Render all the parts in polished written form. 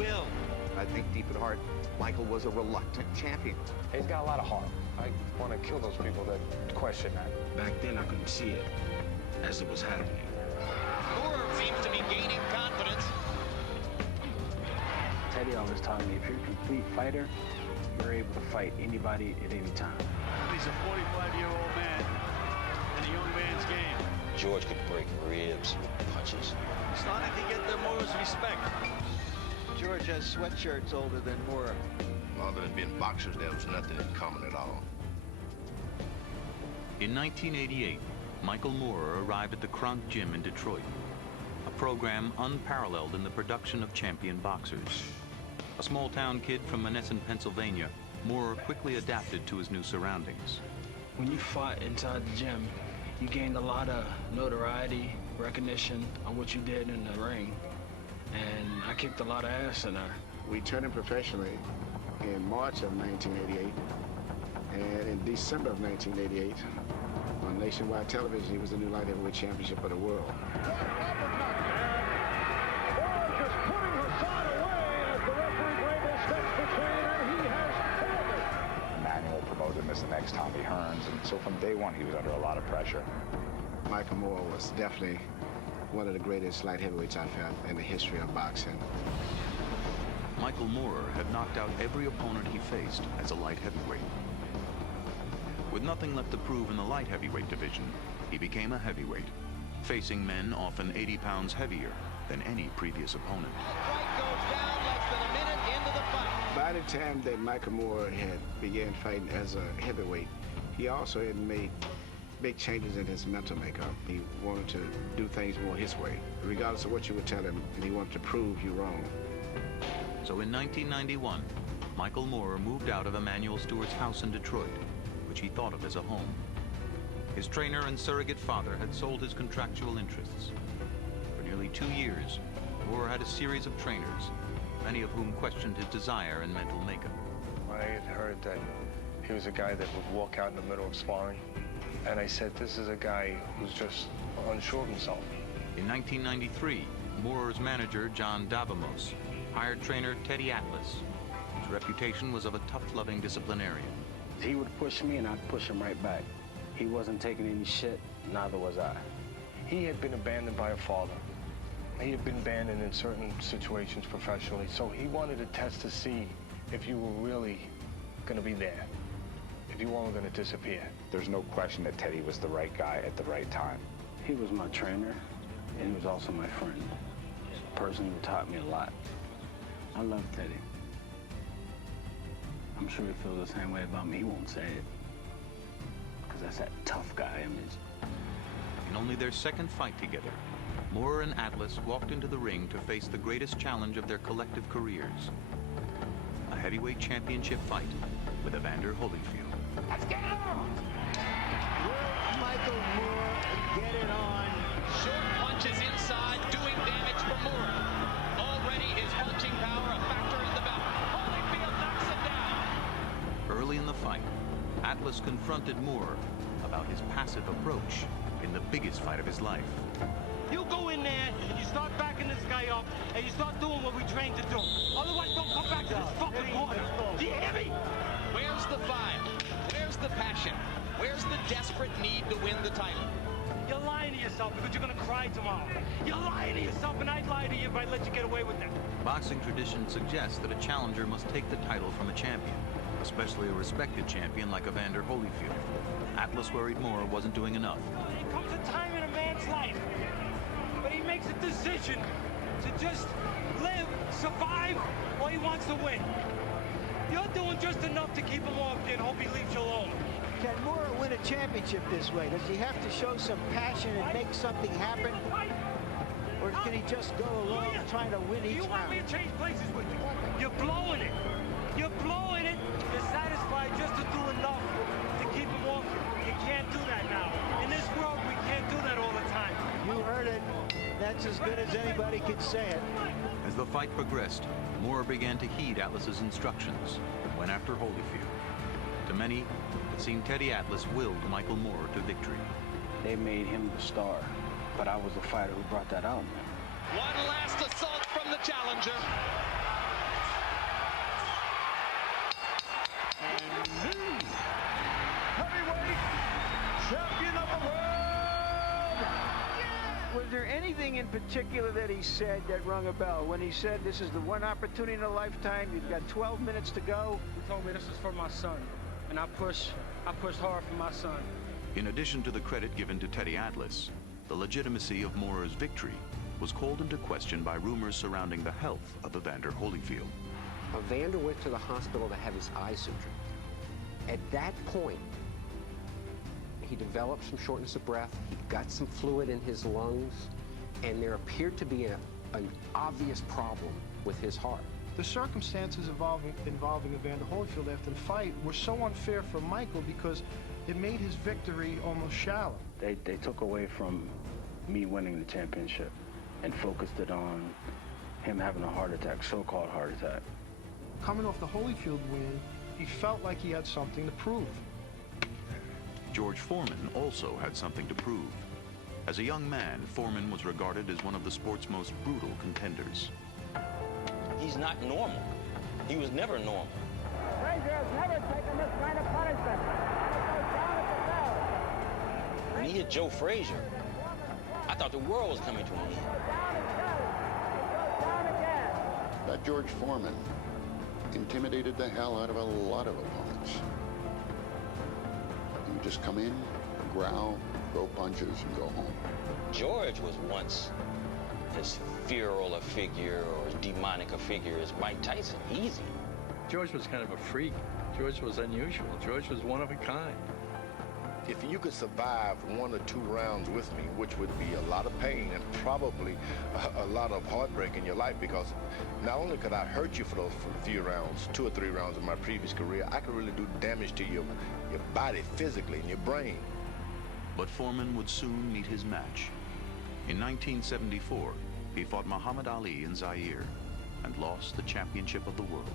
will. I think deep at heart, Michael was a reluctant champion. He's got a lot of heart. I want to kill those people that question that. Back then, I couldn't see it as it was happening. Moore seems to be gaining confidence. Teddy always taught me if you're a complete fighter, you're able to fight anybody at any time. He's a 45-year-old man in a young man's game. George could break ribs with punches. Starting to get the Moore's respect. George has sweatshirts older than Moore. Other than being boxers, there was nothing in common at all. In 1988, Michael Moore arrived at the Kronk Gym in Detroit, a program unparalleled in the production of champion boxers. A small-town kid from Monessen, Pennsylvania, Moore quickly adapted to his new surroundings. When you fought inside the gym, you gained a lot of notoriety, recognition on what you did in the ring. And I kicked a lot of ass in there. We turned him professionally in March of 1988. And in December of 1988, on nationwide television, he was the new light heavyweight championship of the world. Manuel promoted him as the next Tommy Hearns, and so from day one, he was under a lot of pressure. Michael Moore was definitely one of the greatest light heavyweights I've had in the history of boxing. Michael Moore had knocked out every opponent he faced as a light heavyweight. With nothing left to prove in the light heavyweight division, he became a heavyweight, facing men often 80 pounds heavier than any previous opponent. Fight goes down less than a minute into the fight. By the time that Michael Moore had began fighting as a heavyweight, he also had made big changes in his mental makeup. He wanted to do things more his way, regardless of what you would tell him, and he wanted to prove you wrong. So in 1991, Michael Moore moved out of Emanuel Stewart's house in Detroit, which he thought of as a home. His trainer and surrogate father had sold his contractual interests. For nearly 2 years, Moore had a series of trainers, many of whom questioned his desire and mental makeup. I had heard that he was a guy that would walk out in the middle of sparring, and I said, this is a guy who's just unsure of himself. In 1993, Moore's manager, John Davamos, hired trainer Teddy Atlas, whose reputation was of a tough-loving disciplinarian. He would push me and I'd push him right back. He wasn't taking any shit, neither was I. He had been abandoned by a father. He had been abandoned in certain situations professionally, so he wanted to test to see if you were really going to be there, if you weren't going to disappear. There's no question that Teddy was the right guy at the right time. He was my trainer, and he was also my friend, a person who taught me a lot. I love Teddy. I'm sure he feels the same way about me. He won't say it, because that's that tough guy image. In only their second fight together, Moore and Atlas walked into the ring to face the greatest challenge of their collective careers, a heavyweight championship fight with Evander Holyfield. Let's get it on! Will Michael Moore get it on? Short punches inside, doing damage for Moore. Already his punching power a factor in the bout. Holyfield knocks him down. Early in the fight, Atlas confronted Moore about his passive approach in the biggest fight of his life. You go in there, you start backing this guy up, and you start doing what we trained to do. Otherwise, don't come back to this fucking corner. Do you hear me? Where's the fight? Where's the passion? Where's the desperate need to win the title? You're lying to yourself because you're gonna cry tomorrow. You're lying to yourself, and I'd lie to you if I let you get away with that. Boxing tradition suggests that a challenger must take the title from a champion, especially a respected champion like Evander Holyfield. Atlas worried Moore wasn't doing enough. There comes a time in a man's life when he makes a decision to just live, survive, or he wants to win. You're doing just enough to keep him off you and hope he leaves you alone. Can Moore win a championship this way? Does he have to show some passion and make something happen? Or can he just go along trying to win each round? You want me to change places with you? You're blowing it. You're blowing it. You're satisfied just to do enough to keep him off you. You can't do that now. In this world, we can't do that all the time. You heard it. That's as good as anybody can say it. As the fight progressed, Moore began to heed Atlas's instructions and went after Holyfield. To many, it seemed Teddy Atlas willed Michael Moore to victory. They made him the star, but I was the fighter who brought that out. One last assault from the challenger. there anything in particular that he said that rung a bell? When he said, this is the one opportunity in a lifetime, you've got 12 minutes to go? He told me this is for my son, and I pushed hard for my son. In addition to the credit given to Teddy Atlas, the legitimacy of Moorer's victory was called into question by rumors surrounding the health of Evander Holyfield. Evander went to the hospital to have his eye sutured. At that point, he developed some shortness of breath, he got some fluid in his lungs, and there appeared to be an obvious problem with his heart. The circumstances involving Evander Holyfield after the fight were so unfair for Michael because it made his victory almost shallow. They took away from me winning the championship and focused it on him having a heart attack, so-called heart attack. Coming off the Holyfield win, he felt like he had something to prove. George Foreman also had something to prove. As a young man, Foreman was regarded as one of the sport's most brutal contenders. He's not normal. He was never normal. Frazier has never taken this kind of punishment. When he hit Joe Frazier, I thought the world was coming to an end. That George Foreman intimidated the hell out of a lot of opponents. He would just come in, growl, throw punches, and go home. George was once as feral a figure or as demonic a figure as Mike Tyson. Easy. George was kind of a freak. George was unusual. George was one of a kind. If you could survive 1 or 2 rounds with me, which would be a lot of pain and probably a lot of heartbreak in your life, because not only could I hurt you for those few rounds, 2 or 3 rounds in my previous career, I could really do damage to your body physically and your brain. But Foreman would soon meet his match. In 1974, he fought Muhammad Ali in Zaire and lost the championship of the world.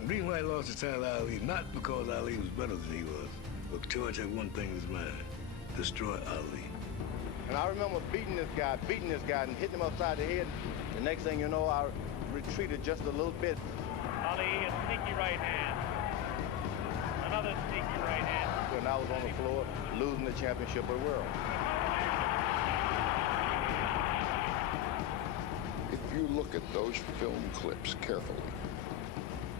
The reason why he lost the title to Ali, not because Ali was better than he was, but George had one thing in his mind: destroy Ali. And I remember beating this guy, and hitting him upside the head. The next thing you know, I retreated just a little bit. Ali, a sneaky right hand. Another sneaky right hand. And I was on the floor, losing the championship of the world. If you look at those film clips carefully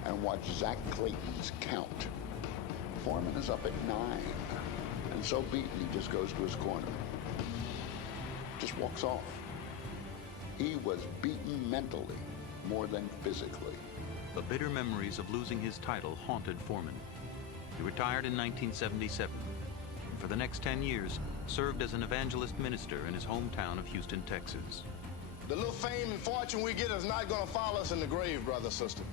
and watch Zach Clayton's count, Foreman is up at 9, and so beaten he just goes to his corner. Just walks off. He was beaten mentally more than physically. The bitter memories of losing his title haunted Foreman. He retired in 1977, and for the next 10 years served as an evangelist minister in his hometown of Houston, Texas. The little fame and fortune we get is not going to follow us in the grave, brother, sister.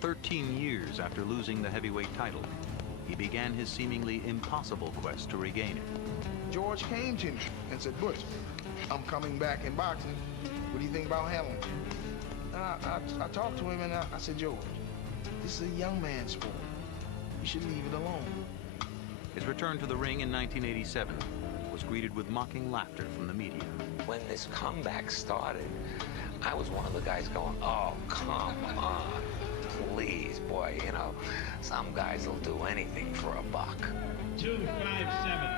13 years after losing the heavyweight title, he began his seemingly impossible quest to regain it. George came to me and said, "Bush, I'm coming back in boxing. What do you think about Helen?" And I talked to him and I said, "George, this is a young man's sport. You should leave it alone." His return to the ring in 1987 was greeted with mocking laughter from the media. When this comeback started, I was one of the guys going, "Oh, come on. Please, boy, you know, some guys will do anything for a buck." 257.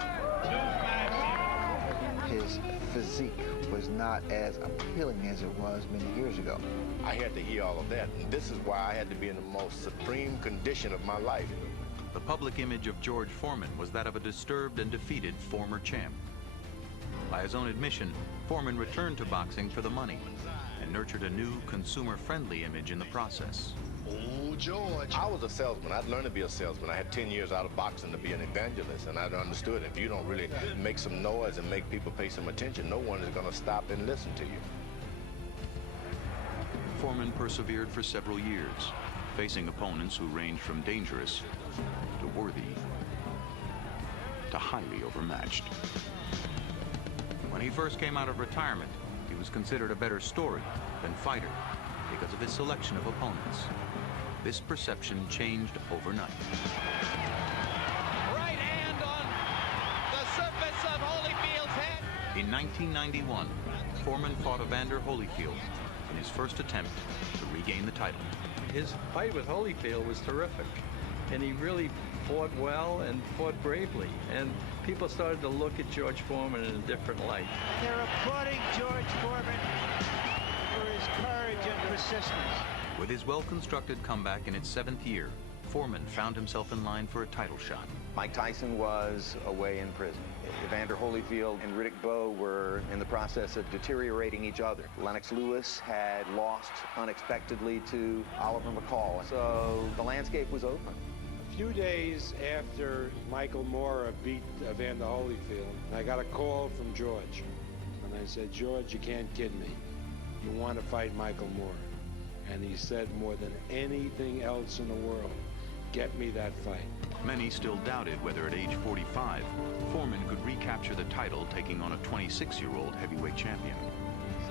257. His physique was not as appealing as it was many years ago. I had to hear all of that, and this is why I had to be in the most supreme condition of my life. The public image of George Foreman was that of a disturbed and defeated former champ. By his own admission, Foreman returned to boxing for the money and nurtured a new consumer-friendly image in the process. Oh, George. I was a salesman. I'd learned to be a salesman. I had 10 years out of boxing to be an evangelist, and I'd understood if you don't really make some noise and make people pay some attention, no one is going to stop and listen to you. Foreman persevered for several years, facing opponents who ranged from dangerous to worthy to highly overmatched. When he first came out of retirement, he was considered a better story than fighter because of his selection of opponents. This perception changed overnight. Right hand on the surface of Holyfield's head. In 1991, Foreman fought Evander Holyfield in his first attempt to regain the title. His fight with Holyfield was terrific, and he really fought well and fought bravely. And people started to look at George Foreman in a different light. They're applauding George Foreman for his courage and persistence. With his well-constructed comeback in its 7th year, Foreman found himself in line for a title shot. Mike Tyson was away in prison. Evander Holyfield and Riddick Bowe were in the process of deteriorating each other. Lennox Lewis had lost unexpectedly to Oliver McCall, so the landscape was open. A few days after Michael Moorer beat Evander Holyfield, I got a call from George. And I said, George, you can't kid me. You want to fight Michael Moorer. And he said, more than anything else in the world, get me that fight. Many still doubted whether at age 45, Foreman could recapture the title taking on a 26-year-old heavyweight champion.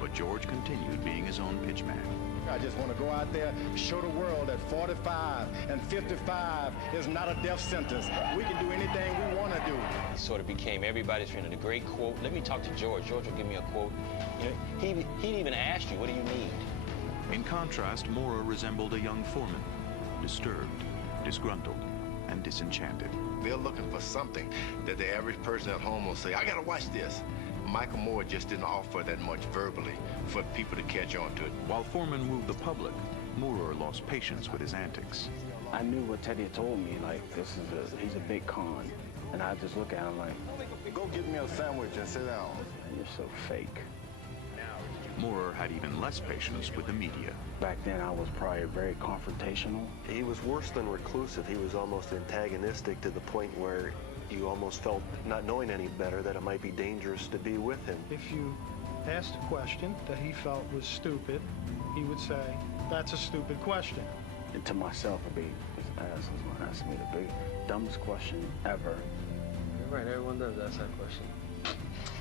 But George continued being his own pitchman. I just want to go out there, show the world that 45 and 55 is not a death sentence. We can do anything we want to do. It sort of became everybody's friend. And a great quote. Let me talk to George. George will give me a quote. You know, he'd even ask you, what do you need? In contrast, Moorer resembled a young Foreman, disturbed, disgruntled, and disenchanted. They're looking for something that the average person at home will say, I gotta watch this. Michael Moorer just didn't offer that much verbally for people to catch on to it. While Foreman wooed the public, Moorer lost patience with his antics. I knew what Teddy had told me, like, he's a big con. And I just look at him like, go get me a sandwich and sit down. You're so fake. Moorer had even less patience with the media. Back then, I was probably very confrontational. He was worse than reclusive. He was almost antagonistic to the point where you almost felt, not knowing any better, that it might be dangerous to be with him. If you asked a question that he felt was stupid, he would say, that's a stupid question. And to myself, it'd be, this ass was going to ask me the dumbest question ever. You're right, everyone does ask that question.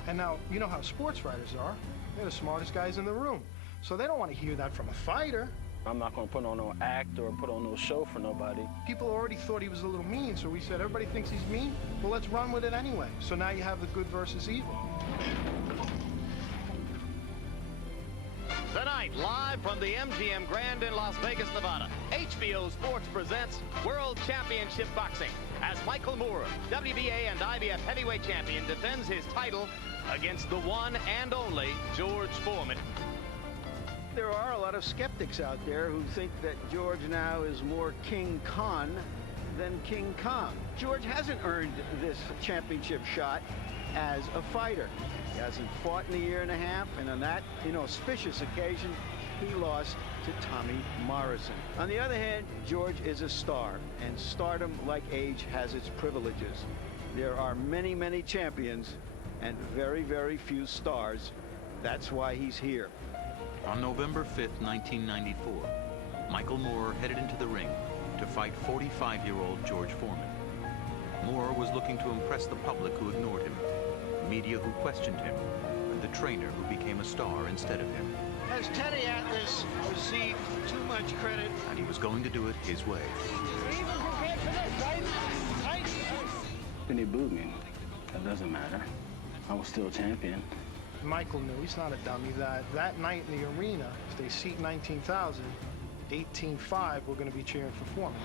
And now, you know how sports writers are. They're the smartest guys in the room. So they don't want to hear that from a fighter. I'm not going to put on no act or put on no show for nobody. People already thought he was a little mean, so we said, everybody thinks he's mean? Well, let's run with it anyway. So now you have the good versus evil. Tonight, live from the MGM Grand in Las Vegas, Nevada, HBO Sports presents World Championship Boxing as Michael Moorer, WBA and IBF heavyweight champion, defends his title against the one and only George Foreman. There are a lot of skeptics out there who think that George now is more King Khan than King Kong. George hasn't earned this championship shot as a fighter. He hasn't fought in a year and a half, and on that inauspicious occasion, he lost to Tommy Morrison. On the other hand, George is a star, and stardom, like age, has its privileges. There are many, many champions and very, very few stars. That's why he's here. On November 5th, 1994, Michael Moorer headed into the ring to fight 45-year-old George Foreman. Moorer was looking to impress the public who ignored him, media who questioned him, and the trainer who became a star instead of him. Has Teddy Atlas received too much credit? And he was going to do it his way. Even prepared for this, right? Then he booed me. That doesn't matter. I was still champion. Michael knew, he's not a dummy, that night in the arena, if they seat 19,000, 18,500 were going to be cheering for Foreman.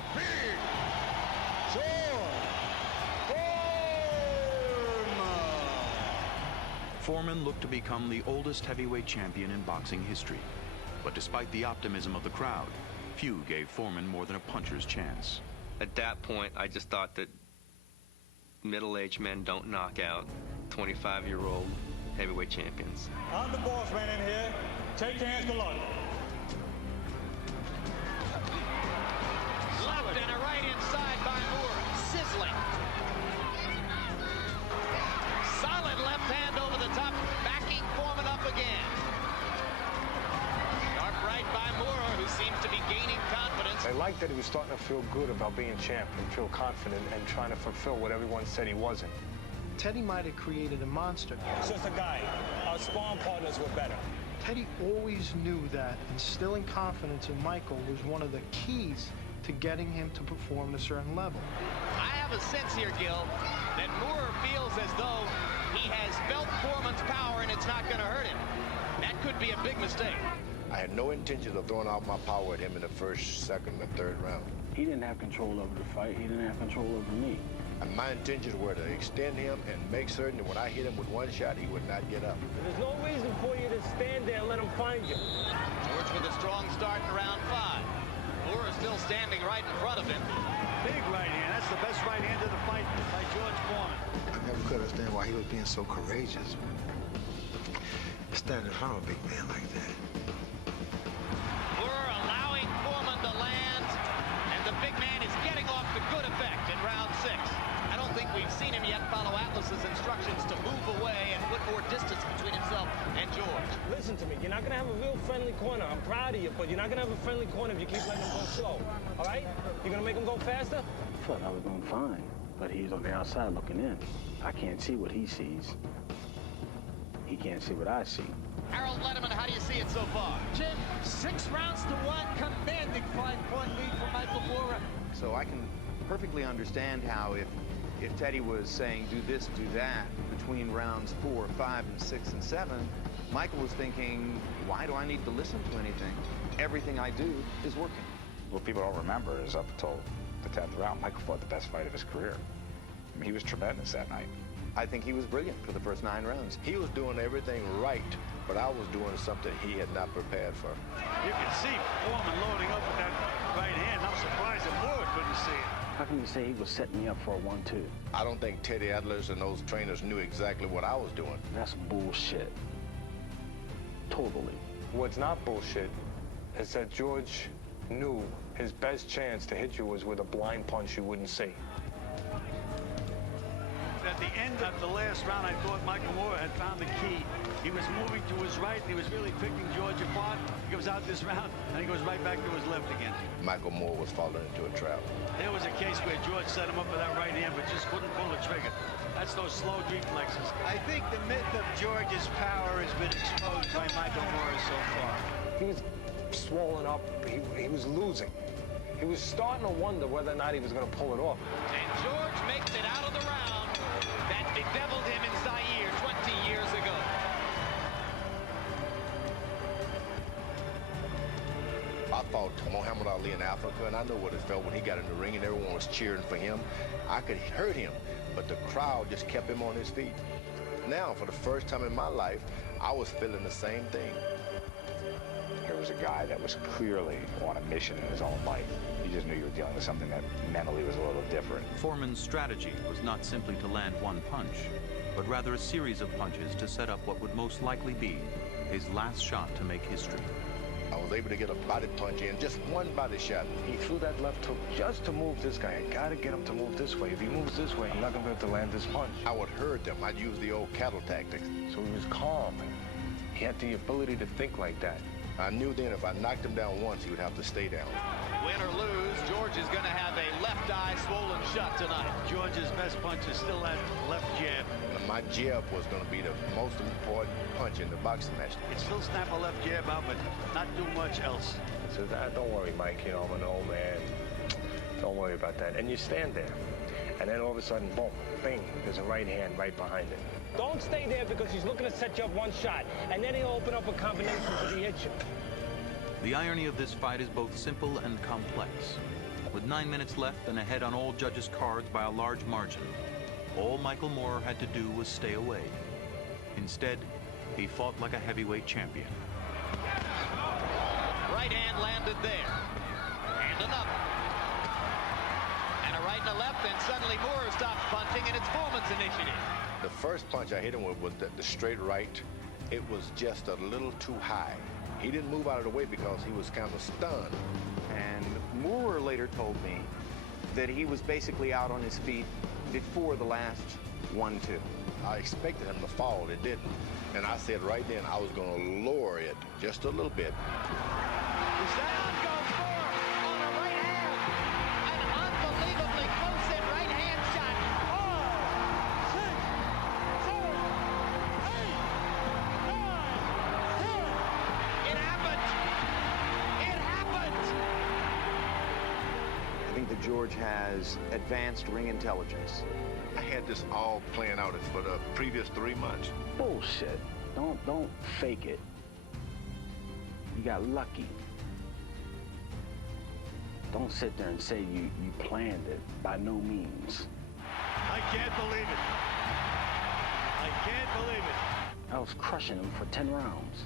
Foreman looked to become the oldest heavyweight champion in boxing history. But despite the optimism of the crowd, few gave Foreman more than a puncher's chance. At that point, I just thought that middle-aged men don't knock out 25-year-old heavyweight champions. I'm the boss man in here. Take your hands to luck. Left and a right inside by Moorer. Sizzling. Solid left hand over the top, backing Foreman up again. Sharp right by Moorer, who seems to be gaining confidence. I liked that he was starting to feel good about being champ and feel confident and trying to fulfill what everyone said he wasn't. Teddy might have created a monster. It's just a guy. Our sparring partners were better. Teddy always knew that instilling confidence in Michael was one of the keys to getting him to perform at a certain level. I have a sense here, Gil, that Moorer feels as though he has felt Foreman's power and it's not going to hurt him. That could be a big mistake. I had no intention of throwing out my power at him in the first, second, and third round. He didn't have control over the fight. He didn't have control over me. And my intentions were to extend him and make certain that when I hit him with one shot, he would not get up. There's no reason for you to stand there and let him find you. George with a strong start in round 5. Moore is still standing right in front of him. Big right hand. That's the best right hand of the fight by George Foreman. I never could understand why he was being so courageous. Standing in front of a big man like that. Moore allowing Foreman to land, and the big man is getting off to good effect in round 6. I don't think we've seen him yet follow Atlas's instructions to move away and put more distance between himself and George. Listen to me, you're not gonna have a real friendly corner. I'm proud of you, but you're not gonna have a friendly corner if you keep letting him go slow. All right? You're gonna make him go faster? I thought I was doing fine, but he's on the outside looking in. I can't see what he sees. He can't see what I see. Harold Letterman, how do you see it so far? Jim, 6 rounds to 1, commanding 5-point lead for Michael Moore. So I can perfectly understand how if Teddy was saying do this, do that, between rounds 4, 5, and 6, and 7, Michael was thinking, why do I need to listen to anything? Everything I do is working. What people don't remember is up until the 10th round, Michael fought the best fight of his career. I mean, he was tremendous that night. I think he was brilliant for the first 9 rounds. He was doing everything right, but I was doing something he had not prepared for. You can see Foreman loading up with that right hand. I'm surprised that Moore couldn't see it. How can you say he was setting me up for a 1-2? I don't think Teddy Atlas and those trainers knew exactly what I was doing. That's bullshit. Totally. What's not bullshit is that George knew his best chance to hit you was with a blind punch you wouldn't see. At the end of the last round, I thought Michael Moore had found the key. He was moving to his right, and he was really picking George apart. He goes out this round, and he goes right back to his left again. Michael Moore was falling into a trap. There was a case where George set him up with that right hand, but just couldn't pull the trigger. That's those slow reflexes. I think the myth of George's power has been exposed by Michael Moore so far. He was swollen up. He was losing. He was starting to wonder whether or not he was going to pull it off. And George makes it out of the round that bedeviled him in Zaire 20 years ago. I fought Muhammad Ali in Africa, and I know what it felt when he got in the ring and everyone was cheering for him. I could hurt him, but the crowd just kept him on his feet. Now, for the first time in my life, I was feeling the same thing. Here was a guy that was clearly on a mission in his own life. You just knew you were dealing with something that mentally was a little different. Foreman's strategy was not simply to land one punch, but rather a series of punches to set up what would most likely be his last shot to make history. I was able to get a body punch in, just one body shot. He threw that left hook just to move this guy. I gotta get him to move this way. If he moves this way, I'm not gonna be able to land this punch. I would hurt them. I'd use the old cattle tactics. So he was calm. He had the ability to think like that. I knew then if I knocked him down once, he would have to stay down. Win or lose, George is going to have a left eye swollen shut tonight. George's best punch is still that left jab. And my jab was going to be the most important punch in the boxing match. It still snap a left jab out, but not do much else. So don't worry, Mike. You know, I'm an old man. Don't worry about that. And you stand there. And then all of a sudden, boom, bing, there's a right hand right behind it. Don't stay there because he's looking to set you up one shot, and then he'll open up a combination because he hits you. The irony of this fight is both simple and complex. With 9 minutes left and ahead on all judges' cards by a large margin, all Michael Moore had to do was stay away. Instead, he fought like a heavyweight champion. Right hand landed there. And another. And a right and a left, and suddenly Moore stops punching, and it's Foreman's initiative. The first punch I hit him with was the straight right. It was just a little too high. He didn't move out of the way because he was kind of stunned. And Moore later told me that he was basically out on his feet before the last 1-2. I expected him to fall. It didn't. And I said right then I was going to lower it just a little bit. Is that goes Moore on a right hand? An unbelievably close-in right hand shot. 5, 6, 7, 8, 9, 10. It happened. It happened. I think that George has advanced ring intelligence. I had this all planned out for the previous 3 months. Bullshit. Don't fake it. You got lucky. Don't sit there and say you planned it. By no means. I can't believe it. I can't believe it. I was crushing him for 10 rounds.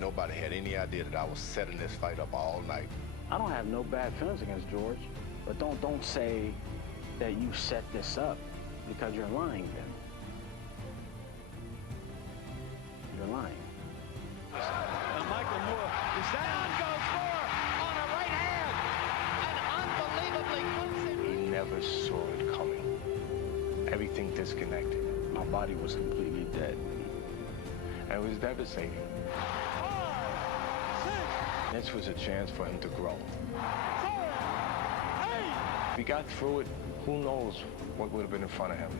Nobody had any idea that I was setting this fight up all night. I don't have no bad feelings against George, but don't say that you set this up, because you're lying then. You're lying. And Michael Moore is down, goes Moore on a right hand. An unbelievably good. He never saw it coming. Everything disconnected. My body was completely dead. And it was devastating. This was a chance for him to grow. If he got through it, who knows what would have been in front of him.